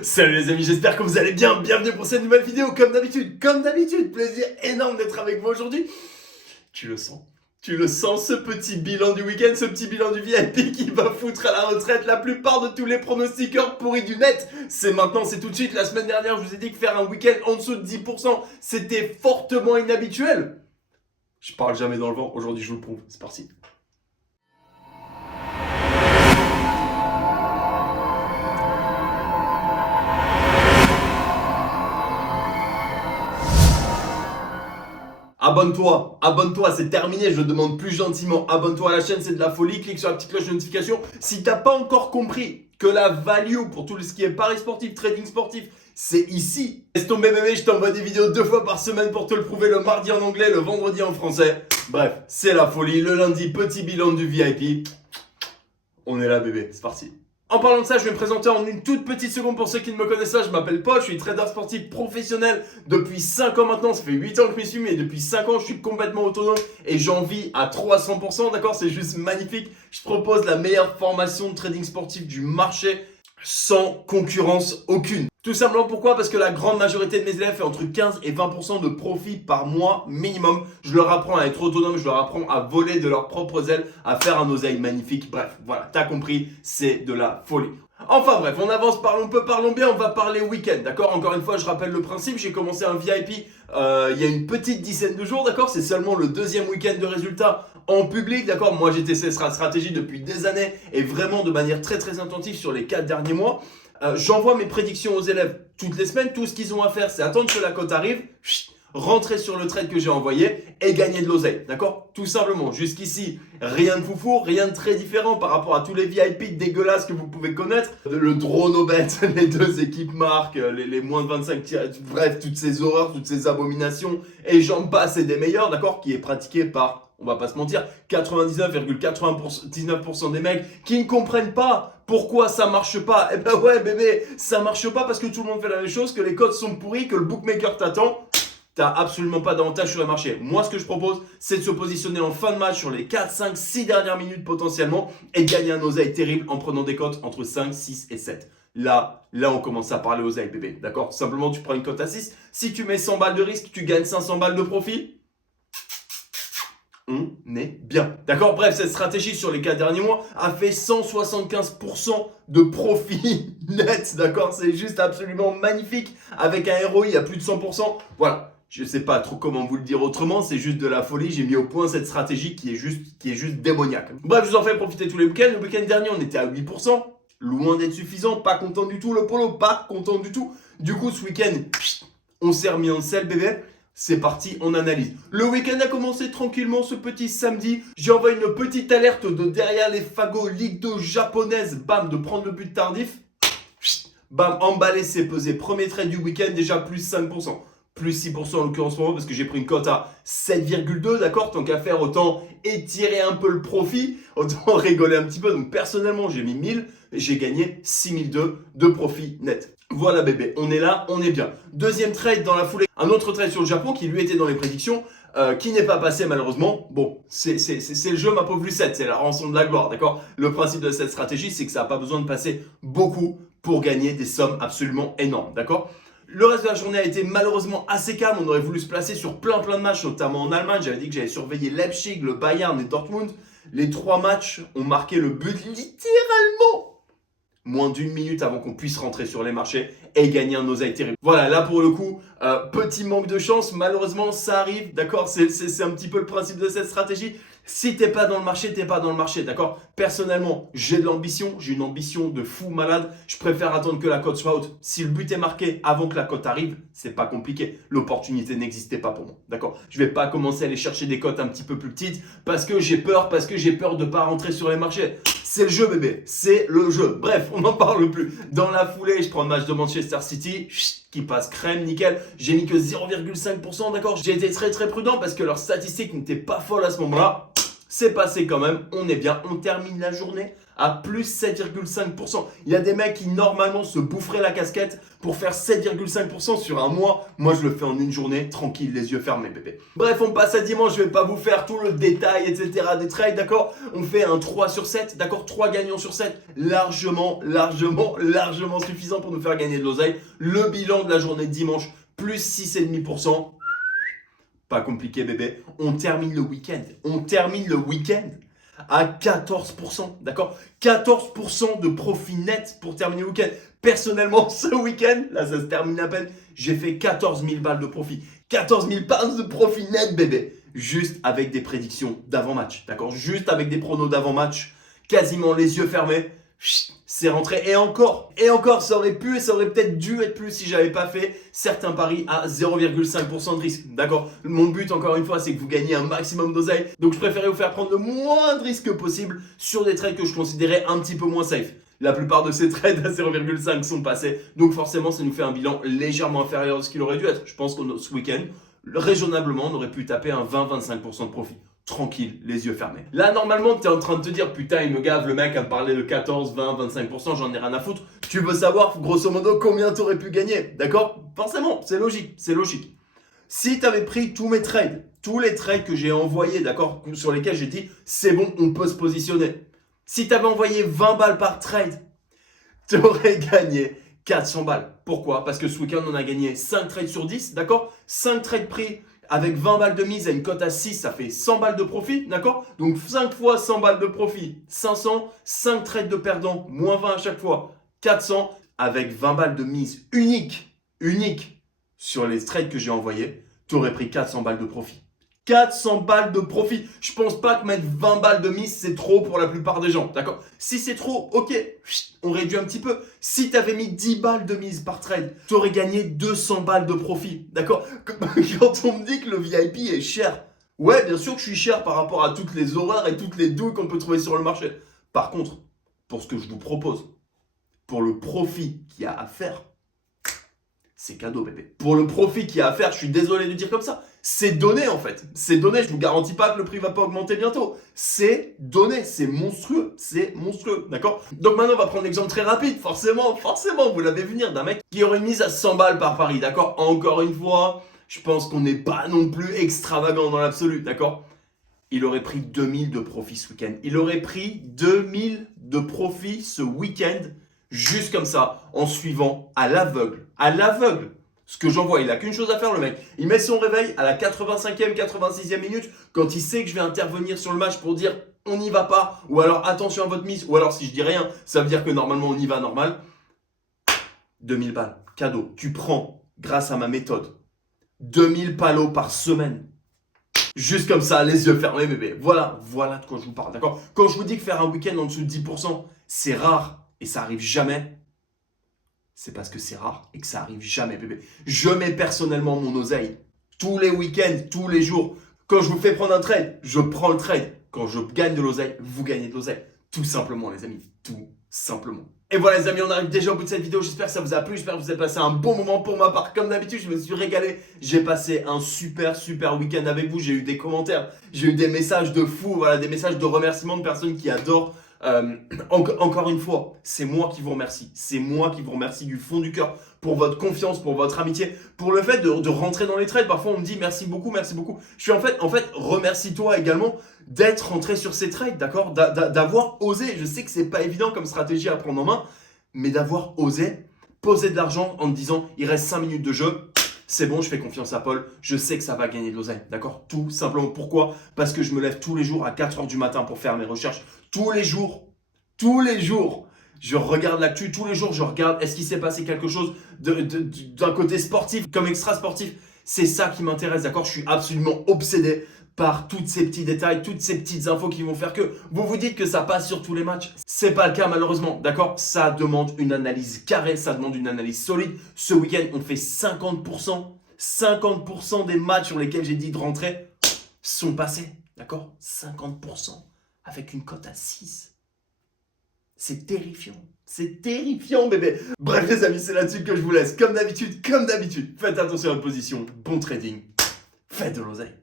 Salut les amis, j'espère que vous allez bien. Bienvenue pour cette nouvelle vidéo. Comme d'habitude, plaisir énorme d'être avec vous aujourd'hui. Tu le sens? Tu le sens, ce petit bilan du week-end, ce petit bilan du VIP qui va foutre à la retraite la plupart de tous les pronostiqueurs pourris du net. C'est maintenant, c'est tout de suite. La semaine dernière, je vous ai dit que faire un week-end en dessous de 10%, c'était fortement inhabituel. Je parle jamais dans le vent. Aujourd'hui, je vous le prouve. C'est parti. Abonne-toi, c'est terminé, je demande plus gentiment. Abonne-toi à la chaîne, c'est de la folie, clique sur la petite cloche de notification. Si t'as pas encore compris que la value pour tout ce qui est paris sportif, trading sportif, c'est ici. Laisse tomber bébé, je t'envoie des vidéos 2 fois par semaine pour te le prouver, le mardi en anglais, le vendredi en français. Bref, c'est la folie, le lundi, petit bilan du VIP. On est là bébé, c'est parti. En parlant de ça, je vais me présenter en une toute petite seconde pour ceux qui ne me connaissent pas. Je m'appelle Paul, je suis trader sportif professionnel depuis 5 ans maintenant. Ça fait 8 ans que je m'y suis, mais depuis 5 ans, je suis complètement autonome et j'en vis à 300%. D'accord, c'est juste magnifique. Je propose la meilleure formation de trading sportif du marché sans concurrence aucune. Tout simplement pourquoi? Parce que la grande majorité de mes élèves fait entre 15 et 20% de profit par mois minimum. Je leur apprends à être autonome, je leur apprends à voler de leurs propres ailes, à faire un oseille magnifique. Bref, voilà, t'as compris, c'est de la folie. Enfin bref, on avance, parlons peu, parlons bien, on va parler week-end, d'accord? Encore une fois, je rappelle le principe, j'ai commencé un VIP il y a une petite dizaine de jours, d'accord? C'est seulement le deuxième week-end de résultats en public, d'accord? Moi j'ai testé cette stratégie depuis des années et vraiment de manière très intensive sur les 4 derniers mois. J'envoie mes prédictions aux élèves toutes les semaines. Tout ce qu'ils ont à faire, c'est attendre que la cote arrive, rentrer sur le trade que j'ai envoyé et gagner de l'oseille. D'accord? Tout simplement. Jusqu'ici, rien de foufou, rien de très différent par rapport à tous les VIP dégueulasses que vous pouvez connaître. Le drone au bet, les deux équipes marques, les moins de 25 tirs, bref, toutes ces horreurs, toutes ces abominations. Et j'en passe et des meilleurs, d'accord? Qui est pratiqué par, on va pas se mentir, 99,99% des mecs qui ne comprennent pas pourquoi ça marche pas. Eh ben ouais bébé, ça marche pas parce que tout le monde fait la même chose, que les codes sont pourris, que le bookmaker t'attend. T'as absolument pas d'avantage sur le marché. Moi, ce que je propose, c'est de se positionner en fin de match sur les 4, 5, 6 dernières minutes potentiellement et de gagner un oseille terrible en prenant des cotes entre 5, 6 et 7. Là, on commence à parler oseille, bébé. D'accord? Simplement, tu prends une cote à 6. Si tu mets 100 balles de risque, tu gagnes 500 balles de profit. On est bien. D'accord? Bref, cette stratégie sur les 4 derniers mois a fait 175% de profit net. D'accord? C'est juste absolument magnifique. Avec un ROI à plus de 100%. Voilà. Je sais pas trop comment vous le dire autrement, c'est juste de la folie. J'ai mis au point cette stratégie qui est juste démoniaque. Bref, je vous en fais profiter tous les week-ends. Le week-end dernier, on était à 8%. Loin d'être suffisant. Pas content du tout. Le polo, pas content du tout. Du coup, ce week-end, on s'est remis en selle, bébé. C'est parti, on analyse. Le week-end a commencé tranquillement ce petit samedi. J'ai envoyé une petite alerte de derrière les fagots Ligue 2 japonaise. Bam, de prendre le but tardif. Bam, emballé, c'est pesé. Premier trade du week-end, déjà plus 5%. Plus 6% en l'occurrence pour moi parce que j'ai pris une cote à 7,2, d'accord? Tant qu'à faire, autant étirer un peu le profit, autant rigoler un petit peu. Donc personnellement, j'ai mis 1000 et j'ai gagné 6002 de profit net. Voilà bébé, on est là, on est bien. Deuxième trade dans la foulée, un autre trade sur le Japon qui lui était dans les prédictions, qui n'est pas passé malheureusement. Bon, c'est le jeu ma pauvre Lucette, c'est la rançon de la gloire, d'accord? Le principe de cette stratégie, c'est que ça n'a pas besoin de passer beaucoup pour gagner des sommes absolument énormes, d'accord? Le reste de la journée a été malheureusement assez calme. On aurait voulu se placer sur plein de matchs, notamment en Allemagne. J'avais dit que j'allais surveiller Leipzig, le Bayern et Dortmund. Les 3 matchs ont marqué le but littéralement moins d'une minute avant qu'on puisse rentrer sur les marchés et gagner un oseille terrible. Voilà, là pour le coup, petit manque de chance. Malheureusement, ça arrive, d'accord? C'est un petit peu le principe de cette stratégie. Si t'es pas dans le marché, t'es pas dans le marché, d'accord? Personnellement, j'ai de l'ambition, j'ai une ambition de fou malade. Je préfère attendre que la cote soit haute. Si le but est marqué avant que la cote arrive, c'est pas compliqué. L'opportunité n'existait pas pour moi, d'accord? Je vais pas commencer à aller chercher des cotes un petit peu plus petites parce que j'ai peur de pas rentrer sur les marchés. C'est le jeu bébé, c'est le jeu. Bref, on n'en parle plus. Dans la foulée, je prends le match de Manchester City qui passe crème, nickel. J'ai mis que 0,5%, d'accord? J'ai été très prudent parce que leurs statistiques n'étaient pas folles à ce moment-là. c'est passé quand même, on est bien, on termine la journée à plus 7,5%. Il y a des mecs qui normalement se boufferaient la casquette pour faire 7,5% sur un mois. Moi je le fais en une journée, tranquille, les yeux fermés bébé. Bref, on passe à dimanche, je vais pas vous faire tout le détail, etc. des trades, d'accord? On fait un 3 sur 7, d'accord? 3 gagnants sur 7, largement suffisant pour nous faire gagner de l'oseille. Le bilan de la journée de dimanche, plus 6,5%. Pas compliqué bébé, on termine le week-end. À 14%, d'accord? 14% de profit net pour terminer le week-end. Personnellement, ce week-end, là ça se termine à peine, j'ai fait 14 000 balles de profit. 14 000 pounds de profit net bébé. Juste avec des prédictions d'avant-match, d'accord? Juste avec des pronos d'avant-match, quasiment les yeux fermés. C'est rentré et encore, ça aurait pu et ça aurait peut-être dû être plus si j'avais pas fait certains paris à 0,5% de risque, d'accord? Mon but encore une fois c'est que vous gagnez un maximum d'oseille, donc je préférais vous faire prendre le moins de risques possible sur des trades que je considérais un petit peu moins safe. La plupart de ces trades à 0,5 sont passés, donc forcément ça nous fait un bilan légèrement inférieur de ce qu'il aurait dû être. Je pense que ce week-end, raisonnablement, on aurait pu taper un 20-25% de profit. Tranquille, les yeux fermés. Là, normalement, tu es en train de te dire, putain, il me gave, le mec a parlé de 14, 20, 25%, j'en ai rien à foutre. Tu veux savoir, grosso modo, combien tu aurais pu gagner, d'accord? Forcément, c'est logique. Si tu avais pris tous mes trades, tous les trades que j'ai envoyés, d'accord, sur lesquels j'ai dit, c'est bon, on peut se positionner. Si tu avais envoyé 20 balles par trade, tu aurais gagné 400 balles. Pourquoi? Parce que ce week-end, on a gagné 5 trades sur 10, d'accord? 5 trades pris avec 20 balles de mise à une cote à 6, ça fait 100 balles de profit, d'accord? Donc 5 fois 100 balles de profit, 500, 5 trades de perdant, moins 20 à chaque fois, 400, avec 20 balles de mise unique sur les trades que j'ai envoyés, tu aurais pris 400 balles de profit. 400 balles de profit. Je pense pas que mettre 20 balles de mise, c'est trop pour la plupart des gens, d'accord? Si c'est trop, ok, on réduit un petit peu. Si tu avais mis 10 balles de mise par trade, tu aurais gagné 200 balles de profit, d'accord? Quand on me dit que le VIP est cher, ouais, bien sûr que je suis cher par rapport à toutes les horreurs et toutes les douilles qu'on peut trouver sur le marché. Par contre, pour ce que je vous propose, pour le profit qu'il y a à faire, c'est cadeau bébé. Pour le profit qu'il y a à faire, je suis désolé de dire comme ça, c'est donné en fait. C'est donné, je vous garantis pas que le prix va pas augmenter bientôt. C'est donné, c'est monstrueux, d'accord? Donc maintenant on va prendre l'exemple très rapide, forcément, vous l'avez vu venir d'un mec qui aurait une mise à 100 balles par pari, d'accord? Encore une fois, je pense qu'on n'est pas non plus extravagant dans l'absolu, d'accord? Il aurait pris 2000 de profit ce week-end. Il aurait pris 2000 de profit ce week-end, juste comme ça, en suivant à l'aveugle. Ce que j'envoie, il n'a qu'une chose à faire le mec. Il met son réveil à la 85e, 86e minute, quand il sait que je vais intervenir sur le match pour dire on n'y va pas, ou alors attention à votre mise, ou alors si je dis rien, ça veut dire que normalement on y va normal. 2000 balles, cadeau. Tu prends, grâce à ma méthode, 2000 palos par semaine. Juste comme ça, les yeux fermés bébé. Voilà de quoi je vous parle, d'accord? Quand je vous dis que faire un week-end en dessous de 10%, c'est rare et ça arrive jamais, c'est parce que c'est rare et que ça arrive jamais bébé. Je mets personnellement mon oseille tous les week-ends, tous les jours. Quand je vous fais prendre un trade, je prends le trade. Quand je gagne de l'oseille, vous gagnez de l'oseille. Tout simplement les amis, tout simplement. Et voilà les amis, on arrive déjà au bout de cette vidéo, j'espère que ça vous a plu, j'espère que vous avez passé un bon moment pour ma part. Comme d'habitude, je me suis régalé, j'ai passé un super week-end avec vous, j'ai eu des commentaires, j'ai eu des messages de fous, voilà, des messages de remerciements de personnes qui adorent. Encore une fois, c'est moi qui vous remercie du fond du cœur pour votre confiance, pour votre amitié, pour le fait de rentrer dans les trades. Parfois on me dit merci beaucoup. Je suis en fait remercie-toi également d'être rentré sur ces trades, d'accord, d'avoir osé. Je sais que c'est pas évident comme stratégie à prendre en main, mais d'avoir osé poser de l'argent en te disant il reste 5 minutes de jeu. C'est bon, je fais confiance à Paul, je sais que ça va gagner de l'oseille, d'accord? Tout simplement. Pourquoi? Parce que je me lève tous les jours à 4h du matin pour faire mes recherches. Tous les jours, je regarde l'actu, tous les jours, je regarde est-ce qu'il s'est passé quelque chose d'un côté sportif comme extra sportif. C'est ça qui m'intéresse, d'accord? Je suis absolument obsédé par tous ces petits détails, toutes ces petites infos qui vont faire que vous vous dites que ça passe sur tous les matchs. C'est pas le cas malheureusement, d'accord? Ça demande une analyse carrée, ça demande une analyse solide. Ce week-end, on fait 50% des matchs sur lesquels j'ai dit de rentrer sont passés, d'accord? 50% avec une cote à 6. C'est terrifiant bébé. Bref les amis, c'est là-dessus que je vous laisse. Comme d'habitude, faites attention à votre position. Bon trading. Faites de l'oseille.